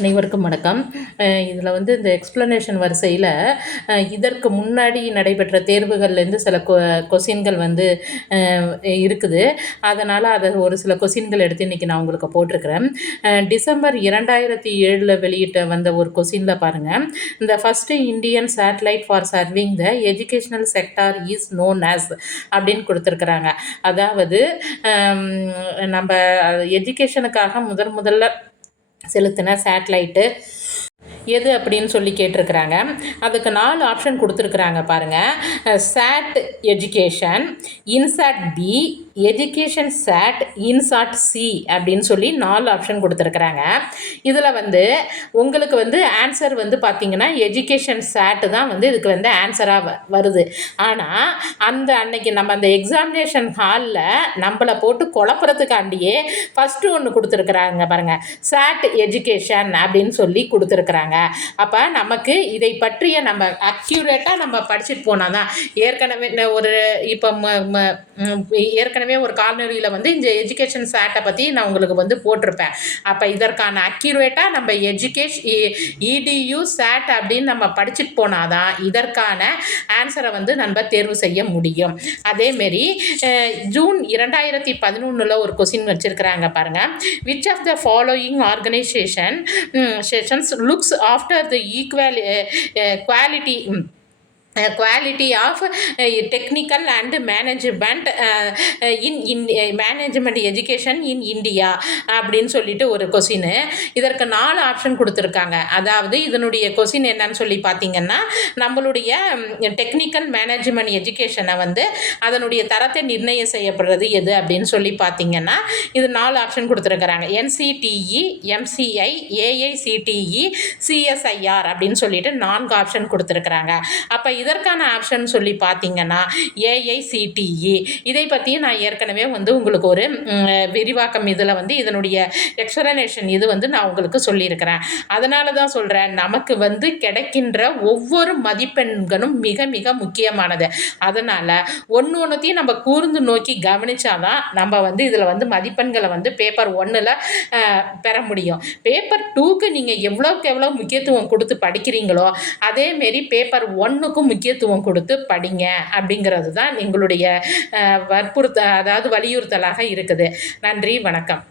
அனைவருக்கும் வணக்கம். இதில் இந்த எக்ஸ்ப்ளனேஷன் வரிசையில் இதற்கு முன்னாடி நடைபெற்ற தேர்வுகள்லேருந்து சில கொஷின்கள் இருக்குது. அதனால் அதை ஒரு சில கொஷின்கள் எடுத்து இன்றைக்கி நான் உங்களுக்கு போட்டிருக்கிறேன். டிசம்பர் 2007 வெளியிட்ட வந்த ஒரு கொஷினில் பாருங்கள், இந்த first Indian satellite for serving the educational sector is known as அப்படின்னு கொடுத்துருக்குறாங்க. அதாவது நம்ம எஜுகேஷனுக்காக முதல்ல செலுத்தின சேட்டலைட்டு எது அப்படின்னு சொல்லி கேட்டிருக்கிறாங்க. அதுக்கு 4 ஆப்ஷன் கொடுத்துருக்குறாங்க பாருங்கள். Sat education, INSAT B, education sat, INSAT C அப்படின்னு சொல்லி 4 ஆப்ஷன் கொடுத்துருக்குறாங்க. இதில் உங்களுக்கு ஆன்சர் பார்த்திங்கன்னா எஜுகேஷன் சேட்டு தான் இதுக்கு ஆன்சராக வருது. ஆனால் அன்னைக்கு நம்ம அந்த எக்ஸாமினேஷன் ஹாலில் நம்மளை போட்டு குழப்பறதுக்காண்டியே ஃபஸ்ட்டு ஒன்று கொடுத்துருக்குறாங்க பாருங்கள், சேட் எஜுகேஷன் அப்படின்னு சொல்லி கொடுத்துருக்குறாங்க. அப்போ நமக்கு இதை பற்றிய நம்ம அக்யூரேட்டாக நம்ம படிச்சுட்டு போனால் தான், ஏற்கனவே ஒரு கால்நொழியில் இந்த எஜுகேஷன் சேட்டை பற்றி நான் உங்களுக்கு போட்டிருப்பேன். அப்போ இதற்கான அக்யூரேட்டாக நம்ம இடியூ சேட் அப்படின்னு நம்ம படிச்சுட்டு போனால் தான் இதற்கான ஆன்சரை நம்ம தேர்வு செய்ய முடியும். அதேமாரி ஜூன் 2011 ஒரு கொஸ்டின் வச்சுருக்கிறாங்க பாருங்கள். Which of the following organisations looks after the quality of technical and management in management education in India அப்படின்னு சொல்லிட்டு ஒரு கொஸ்டின். இதற்கு 4 ஆப்ஷன் கொடுத்துருக்காங்க. அதாவது இதனுடைய கொஸ்டின் என்னன்னு சொல்லி பார்த்தீங்கன்னா, நம்மளுடைய டெக்னிக்கல் மேனேஜ்மெண்ட் எஜுகேஷனை அதனுடைய தரத்தை நிர்ணயம் செய்யப்படுறது எது அப்படின்னு சொல்லி பார்த்தீங்கன்னா, இது 4 ஆப்ஷன் கொடுத்துருக்குறாங்க. NCTE, MCI, AICTE, CSIR அப்படின்னு சொல்லிட்டு 4 ஆப்ஷன் கொடுத்துருக்குறாங்க. அப்போ இதற்கான ஆப்ஷன் சொல்லி பார்த்தீங்கன்னா AICTE. இதை பற்றி நான் ஏற்கனவே உங்களுக்கு ஒரு விரிவாக்கம் இதில் இதனுடைய எக்ஸ்ப்ளனேஷன் இது நான் உங்களுக்கு சொல்லியிருக்கிறேன். அதனால தான் சொல்கிறேன், நமக்கு கிடைக்கின்ற ஒவ்வொரு மதிப்பெண்களும் மிக மிக முக்கியமானது. அதனால் ஒன்றுத்தையும் நம்ம கூர்ந்து நோக்கி கவனித்தாதான் நம்ம இதில் மதிப்பெண்களை பேப்பர் 1ல் பெற முடியும். பேப்பர் 2க்கு நீங்கள் எவ்வளோக்கு எவ்வளோ முக்கியத்துவம் கொடுத்து படிக்கிறீங்களோ அதேமாரி பேப்பர் 1க்கும் முக்கியத்துவம் கொடுத்து படிங்க அப்படிங்கிறது தான் எங்களுடைய வலியுறுத்தலாக இருக்குது. நன்றி, வணக்கம்.